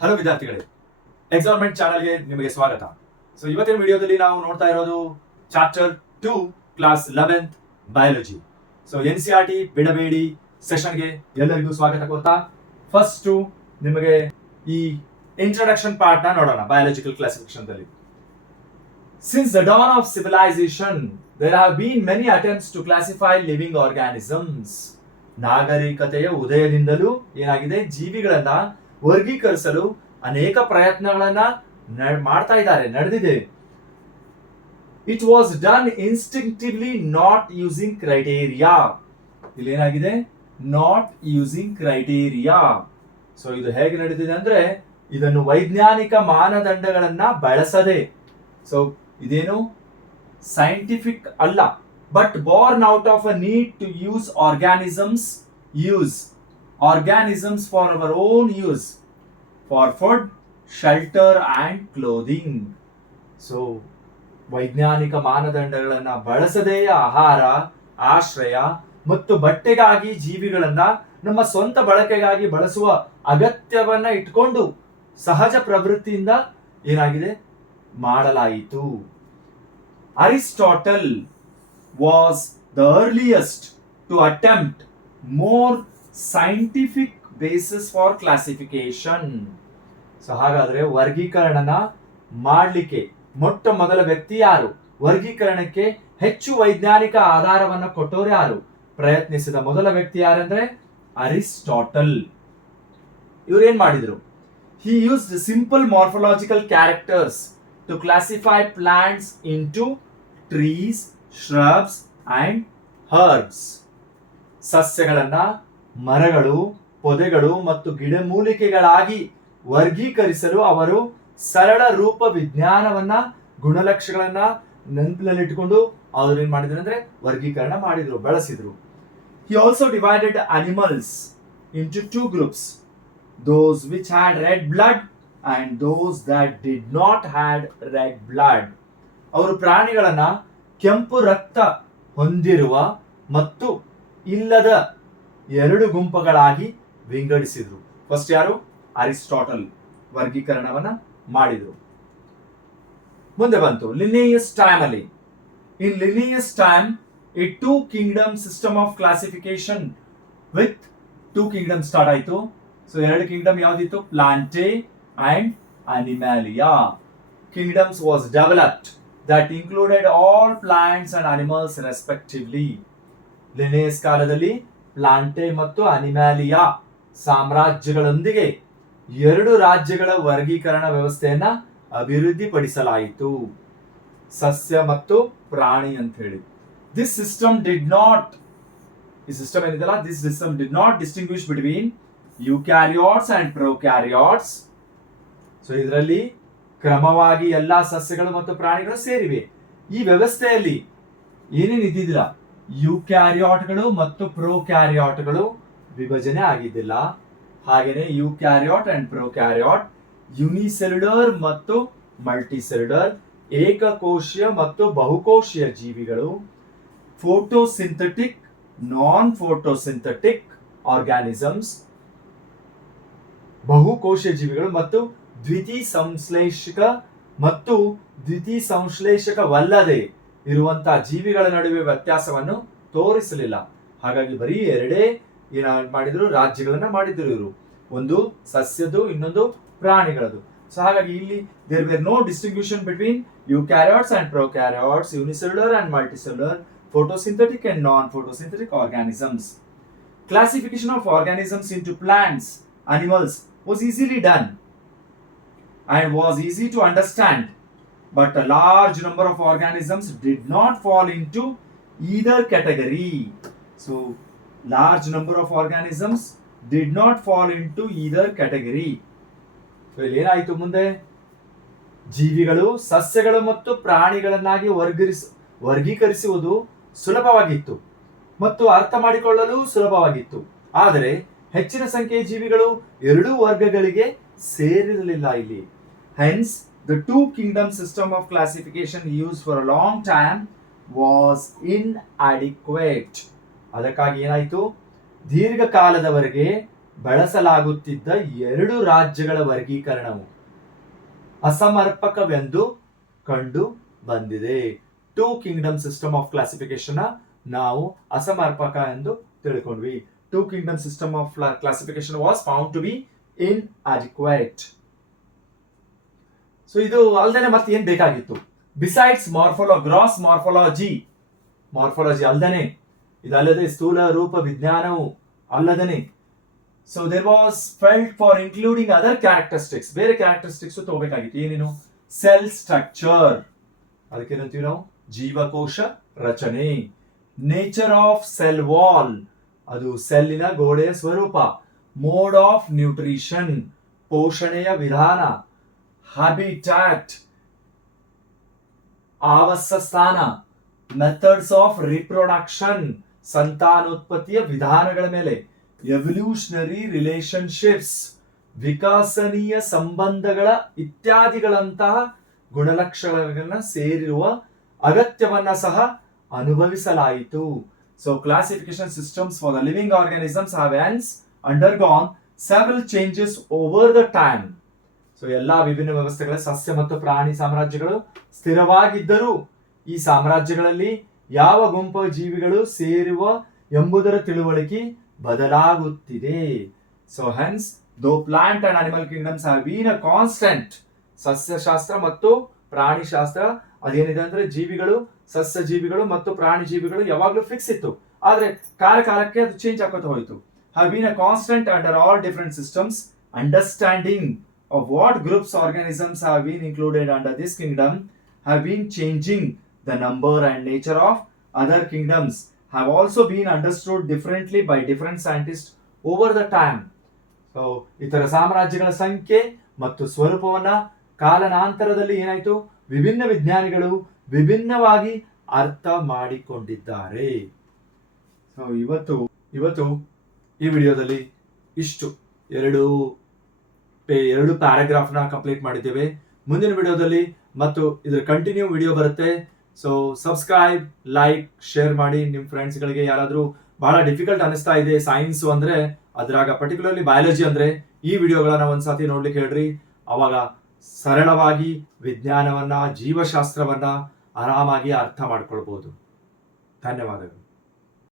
Hello ವಿದ್ಯಾರ್ಥಿಗಳೇ, ಎಕ್ಸಾಮ್ಮೆಂಟ್ ಚಾನಲ್ಗೆ ನಿಮಗೆ ಸ್ವಾಗತ. ಸೊ ಇವತ್ತಿನ ವಿಡಿಯೋದಲ್ಲಿ ನಾವು ನೋಡ್ತಾ ಇರೋದು chapter 2 class 11th biology. So NCERT ಬಿಡಬೇಡಿ ಸೆಷನ್ಗೆ ಎಲ್ಲರಿಗೂ ಸ್ವಾಗತ ಕೋರ್ತಾ ಫಸ್ಟ್ ನಿಮಗೆ ಈ ಇಂಟ್ರಡಕ್ಷನ್ ಪಾರ್ಟ್ ನ ನೋಡೋಣ. ಬಯಾಲಜಿಕಲ್ ಕ್ಲಾಸಿಫಿಕೇಶನ್ ದಲ್ಲಿ since the dawn of civilisation there have been many attempts to classify living organisms. ನಾಗರಿಕತೆಯ ಉದಯದಿಂದಲೂ ಏನಾಗಿದೆ, ಜೀವಿಗಳನ್ನ ವರ್ಗೀಕರಿಸಲು ಅನೇಕ ಪ್ರಯತ್ನಗಳನ್ನ ಮಾಡ್ತಾ ಇದ್ದಾರೆ, ನಡೆದಿದೆ. It was done instinctively, not using criteria. ಇಲ್ಲಿ ಏನಾಗಿದೆ, ನಾಟ್ ಯೂಸಿಂಗ್ ಕ್ರೈಟೇರಿಯಾ. ಸೊ ಇದು ಹೇಗೆ ನಡೆದಿದೆ ಅಂದ್ರೆ, ಇದನ್ನು ವೈಜ್ಞಾನಿಕ ಮಾನದಂಡಗಳನ್ನ ಬಳಸದೆ. ಸೊ ಇದೇನು ಸೈಂಟಿಫಿಕ್ ಅಲ್ಲ, but born out of a need to use organisms for our own use, for food, shelter and clothing. So ವೈಜ್ಞಾನಿಕ ಮಾನದಂಡಗಳನ್ನ ಬಳಸದೆ ಆಹಾರ, ಆಶ್ರಯ ಮತ್ತು ಬಟ್ಟೆಗಾಗಿ ಜೀವಿಗಳನ್ನ ನಮ್ಮ ಸ್ವಂತ ಬಳಕೆಗಾಗಿ ಬಳಸುವ ಅಗತ್ಯವನ್ನ ಇಟ್ಕೊಂಡು ಸಹಜ ಪ್ರವೃತ್ತಿಯಿಂದ ಏನಾಗಿದೆ ಮಾಡಲಾಯಿತು. Aristotle was the earliest to attempt more scientific basis for classification. So ಹಾಗಾದ್ರೆ ವರ್ಗೀಕರಣನ ಮಾಡಲಿಕ್ಕೆ ಮೊಟ್ಟ ಮೊದಲ ವ್ಯಕ್ತಿ ಯಾರು, ವರ್ಗೀಕರಣಕ್ಕೆ ಹೆಚ್ಚು ವೈಜ್ಞಾನಿಕ ಆಧಾರವನ್ನು ಕೊಟ್ಟವರು ಯಾರು, ಪ್ರಯತ್ನಿಸಿದ ಮೊದಲ ವ್ಯಕ್ತಿ ಯಾರಂದ್ರೆ ಅರಿಸ್ಟಾಟಲ್. ಇವ್ರು ಏನ್ ಮಾಡಿದ್ರು, he used simple morphological characters to classify plants into trees, shrubs and herbs. ಸಸ್ಯಗಳನ್ನ ಮರಗಳು, ಪೊದೆಗಳು ಮತ್ತು ಗಿಡಮೂಲಿಕೆಗಳಾಗಿ ವರ್ಗೀಕರಿಸಲು ಅವರು ಸರಳ ರೂಪ ವಿಜ್ಞಾನವನ್ನ, ಗುಣಲಕ್ಷಣಗಳನ್ನ ನೆನಪಿನಲ್ಲಿಟ್ಟುಕೊಂಡು ಅವರು ಏನ್ ಮಾಡಿದ್ರು ಅಂದ್ರೆ ವರ್ಗೀಕರಣ ಮಾಡಿದ್ರು, ಬಳಸಿದ್ರು. He also divided animals into two groups, those which had red blood and those that did not had red blood. ಅವರು ಪ್ರಾಣಿಗಳನ್ನ ಕೆಂಪು ರಕ್ತ ಹೊಂದಿರುವ ಮತ್ತು ಇಲ್ಲದ ಎರಡು ಗುಂಪುಗಳಾಗಿ ವಿಂಗಡಿಸಿದ್ರು. ಫಸ್ಟ್ ಯಾರು, ಅರಿಸ್ಟಾಟಲ್ ವರ್ಗೀಕರಣವನ್ನ ಮಾಡಿದ್ರು. ಮುಂದೆ ಬಂತು ಲಿನಿಯಸ್ ಟೈಮ್ ಅಲ್ಲಿ. In Linnaeus time a 2 kingdom system of classification with 2 kingdom start ಆಯ್ತು. ಸೊ 2 ಕಿಂಗ್ಡಮ್ ಯಾವ್ದಿತ್ತು, Plantae and Animalia. Kingdoms was developed that included all plants and animals respectively. Linnaeus ಕಾಲದಲ್ಲಿ ಪ್ಲಾಂಟೆ ಮತ್ತು ಅನಿಮಾಲಿಯಾ ಸಾಮ್ರಾಜ್ಯಗಳೊಂದಿಗೆ 2 ರಾಜ್ಯಗಳ ವರ್ಗೀಕರಣ ವ್ಯವಸ್ಥೆಯನ್ನ ಅಭಿವೃದ್ಧಿಪಡಿಸಲಾಯಿತು, ಸಸ್ಯ ಮತ್ತು ಪ್ರಾಣಿ ಅಂತ ಹೇಳಿ. This system did not distinguish between eukaryotes and prokaryotes. So ಇದರಲ್ಲಿ ಕ್ರಮವಾಗಿ ಎಲ್ಲಾ ಸಸ್ಯಗಳು ಮತ್ತು ಪ್ರಾಣಿಗಳು ಸೇರಿವೆ. ಈ ವ್ಯವಸ್ಥೆಯಲ್ಲಿ ಏನೇನು ಇದ್ದಿದ್ದಿಲ್ಲ, ಯುಕ್ಯಾರಿಯಾಟ್ಗಳು ಮತ್ತು ಪ್ರೋಕ್ಯಾರಿಯಾಟ್ಗಳು ವಿಭಜನೆ ಆಗಿದ್ದಿಲ್ಲ. ಹಾಗೇನೆ ಯುಕ್ಯಾರಿಯಾಟ್ ಅಂಡ್ ಪ್ರೋಕ್ಯಾರಿಯಾಟ್, ಯುನಿಸೆಲ್ಯುಲರ್ ಮತ್ತು ಮಲ್ಟಿಸೆಲ್ಯುಲರ್, ಏಕಕೋಶೀಯ ಮತ್ತು ಬಹುಕೋಶೀಯ ಜೀವಿಗಳು, ಫೋಟೋಸಿಂಥೆಟಿಕ್, ನಾನ್ ಫೋಟೋಸಿಂಥೆಟಿಕ್ ಆರ್ಗಾನಿಸಮ್ಸ್, ಬಹುಕೋಶೀಯ ಜೀವಿಗಳು ಮತ್ತು ದ್ವಿತೀಯ ಸಂಶ್ಲೇಷಕ ಮತ್ತು ದ್ವಿತೀಯ ಸಂಶ್ಲೇಷಕವಲ್ಲದೆ ಇರುವಂತಹ ಜೀವಿಗಳ ನಡುವೆ ವ್ಯತ್ಯಾಸವನ್ನು ತೋರಿಸಲಿಲ್ಲ. ಹಾಗಾಗಿ ಬರೀ 2 ಏನ ಮಾಡಿದ್ರು, ರಾಜ್ಯಗಳನ್ನ ಮಾಡಿದ್ರು ಇವರು, ಒಂದು ಸಸ್ಯದ್ದು, ಇನ್ನೊಂದು ಪ್ರಾಣಿಗಳದು. ಸೊ ಹಾಗಾಗಿ ಇಲ್ಲಿ there were no distinction between eukaryotes and prokaryotes, unicellular and multicellular, photosynthetic and non-photosynthetic organisms. Classification of organisms into plants, animals was easily done and was easy to understand, but a large number of organisms did not fall into either category. So large number of organisms did not fall into either category. So ಇಲ್ಲಿ ಏನಾಯಿತು, ಮುಂದೆ ಜೀವಿಗಳು, ಸಸ್ಯಗಳು ಮತ್ತು ಪ್ರಾಣಿಗಳನ್ನಾಗಿ ವರ್ಗೀಕರಿಸುವುದು ಸುಲಭವಾಗಿತ್ತು ಮತ್ತು ಅರ್ಥ ಮಾಡಿಕೊಳ್ಳಲು ಸುಲಭವಾಗಿತ್ತು. ಆದರೆ ಹೆಚ್ಚಿನ ಸಂಖ್ಯೆಯ ಜೀವಿಗಳು 2 ವರ್ಗಗಳಿಗೆ ಸೇರಿರಲಿಲ್ಲ ಇಲ್ಲಿ. Hence, the 2 kingdom system of classification used for a long time was inadequate. ಅದಕ್ಕಾಗಿ ಏನಾಯಿತು, ದೀರ್ಘಕಾಲದವರೆಗೆ ಬಳಸಲಾಗುತ್ತಿದ್ದ 2 ರಾಜ್ಯಗಳ ವರ್ಗೀಕರಣವು ಅಸಮರ್ಪಕವೆಂದು ಕಂಡು ಬಂದಿದೆ. 2 ಕಿಂಗ್ಡಮ್ ಸಿಸ್ಟಮ್ ಆಫ್ ಕ್ಲಾಸಿಫಿಕೇಶನ್ ನಾವು ಅಸಮರ್ಪಕ ಎಂದು ತಿಳ್ಕೊಂಡ್ವಿ. 2 kingdom system of classification was found to be inadequate. So ಇದು ಅಲ್ದೇನೆ ಮತ್ತೆ ಏನ್ ಬೇಕಾಗಿತ್ತು? ಬಿಸೈಡ್ಸ್ ಗ್ರಾಸ್ ಮಾರ್ಫಾಲಜಿ ಅಲ್ದೇನೆ, ಇದಲ್ಲದೆ ಸ್ಥೂಲ ರೂಪ ವಿಜ್ಞಾನವು ಅಲ್ಲದೇನೆ, so there was felt for including other characteristics, ಬೇರೆ ಕ್ಯಾರೆಕ್ಟರಿಸ್ಟಿಕ್ಸ್ ತಗೋಬೇಕಾಗಿತ್ತು. ಏನೇನು? ಸೆಲ್ ಸ್ಟ್ರಕ್ಚರ್, ಅದಕ್ಕೇನಂತೀವಿ ನಾವು? ಜೀವಕೋಶ ರಚನೆ. ನೇಚರ್ ಆಫ್ ಸೆಲ್ ವಾಲ್, ಅದು ಸೆಲ್ಲಿನ ಗೋಡೆಯ ಸ್ವರೂಪ. ಮೋಡ್ ಆಫ್ ನ್ಯೂಟ್ರಿಷನ್, ಪೋಷಣೆಯ ವಿಧಾನ. ಹ್ಯಾಬಿಟ್ಯಾಟ್, ಆವಾಸ ಸ್ಥಾನ. ಮೆಥಡ್ಸ್ ಆಫ್ ರಿಪ್ರೊಡಕ್ಷನ್, ಸಂತಾನೋತ್ಪತ್ತಿಯ ವಿಧಾನಗಳ ಮೇಲೆ. ಎವಲ್ಯೂಷನರಿ ರಿಲೇಶನ್ಶಿಪ್ಸ್, ವಿಕಾಸನೀಯ ಸಂಬಂಧಗಳ ಇತ್ಯಾದಿಗಳಂತಹ ಗುಣಲಕ್ಷಣಗಳನ್ನ ಸೇರಿರುವ ಅಗತ್ಯವನ್ನ ಸಹ ಅನುಭವಿಸಲಾಯಿತು. So classification systems for the living organisms have hence undergone several changes over the time. So ಎಲ್ಲಾ ವಿಭಿನ್ನ ವ್ಯವಸ್ಥೆಗಳ ಸಸ್ಯ ಮತ್ತು ಪ್ರಾಣಿ ಸಾಮ್ರಾಜ್ಯಗಳು ಸ್ಥಿರವಾಗಿದ್ದರೂ ಈ ಸಾಮ್ರಾಜ್ಯಗಳಲ್ಲಿ ಯಾವ ಗುಂಪು ಜೀವಿಗಳು ಸೇರುವ ಎಂಬುದರ ತಿಳುವಳಿಕೆ ಬದಲಾಗುತ್ತಿದೆ. ಸೊ ಹೆನ್ಸ್ ದೋ plant and animal kingdoms have been a constant. ಸಸ್ಯಶಾಸ್ತ್ರ ಮತ್ತು ಪ್ರಾಣಿಶಾಸ್ತ್ರ ಅದೇನಿದೆ ಅಂದ್ರೆ ಜೀವಿಗಳು, ಸಸ್ಯ ಜೀವಿಗಳು ಮತ್ತು ಪ್ರಾಣಿ ಜೀವಿಗಳು ಯಾವಾಗ್ಲೂ ಫಿಕ್ಸ್ ಇತ್ತು, ಆದ್ರೆ ಕಾಲಕ್ಕೆ ಅದು ಚೇಂಜ್ ಆಗೋತಾ ಹೋಯಿತು. Have been a constant under all different systems. Understanding of what groups organisms have been included under this kingdom have been changing. The number and nature of other kingdoms have also been understood differently by different scientists over the time. So ಇತರ ಸಾಮ್ರಾಜ್ಯಗಳ ಸಂಖ್ಯೆ ಮತ್ತು ಸ್ವರೂಪವನ್ನ ಕಾಲನಾಂತರದಲ್ಲಿ ಏನಾಯ್ತು? ವಿಭಿನ್ನ ವಿಜ್ಞಾನಿಗಳು ವಿಭಿನ್ನವಾಗಿ ಅರ್ಥ ಮಾಡಿಕೊಂಡಿದ್ದಾರೆ. So ಇವತ್ತು ಈ ವಿಡಿಯೋದಲ್ಲಿ ಇಷ್ಟು ಎರಡು ಪ್ಯಾರಾಗ್ರಾಫ್ ನ ಕಂಪ್ಲೀಟ್ ಮಾಡಿದ್ದೇವೆ. ಮುಂದಿನ ವಿಡಿಯೋದಲ್ಲಿ ಮತ್ತು ಇದರ ಕಂಟಿನ್ಯೂ ವಿಡಿಯೋ ಬರುತ್ತೆ. ಸೊ ಸಬ್ಸ್ಕ್ರೈಬ್, ಲೈಕ್, ಶೇರ್ ಮಾಡಿ ನಿಮ್ ಫ್ರೆಂಡ್ಸ್ ಗಳಿಗೆ. ಯಾರಾದ್ರೂ ಬಹಳ ಡಿಫಿಕಲ್ಟ್ ಅನಿಸ್ತಾ ಇದೆ ಸೈನ್ಸ್ ಅಂದ್ರೆ, ಅದ್ರಾಗ ಪರ್ಟಿಕ್ಯುಲರ್ಲಿ ಬಯಾಲಜಿ ಅಂದ್ರೆ ಈ ವಿಡಿಯೋಗಳನ್ನ ಒಂದ್ಸತಿ ನೋಡ್ಲಿಕ್ಕೆ ಹೇಳ್ರಿ. ಅವಾಗ ಸರಳವಾಗಿ ವಿಜ್ಞಾನವನ್ನ, ಜೀವಶಾಸ್ತ್ರವನ್ನ ಆರಾಮಾಗಿ ಅರ್ಥ ಮಾಡ್ಕೊಳ್ಬಹುದು. ಧನ್ಯವಾದಗಳು.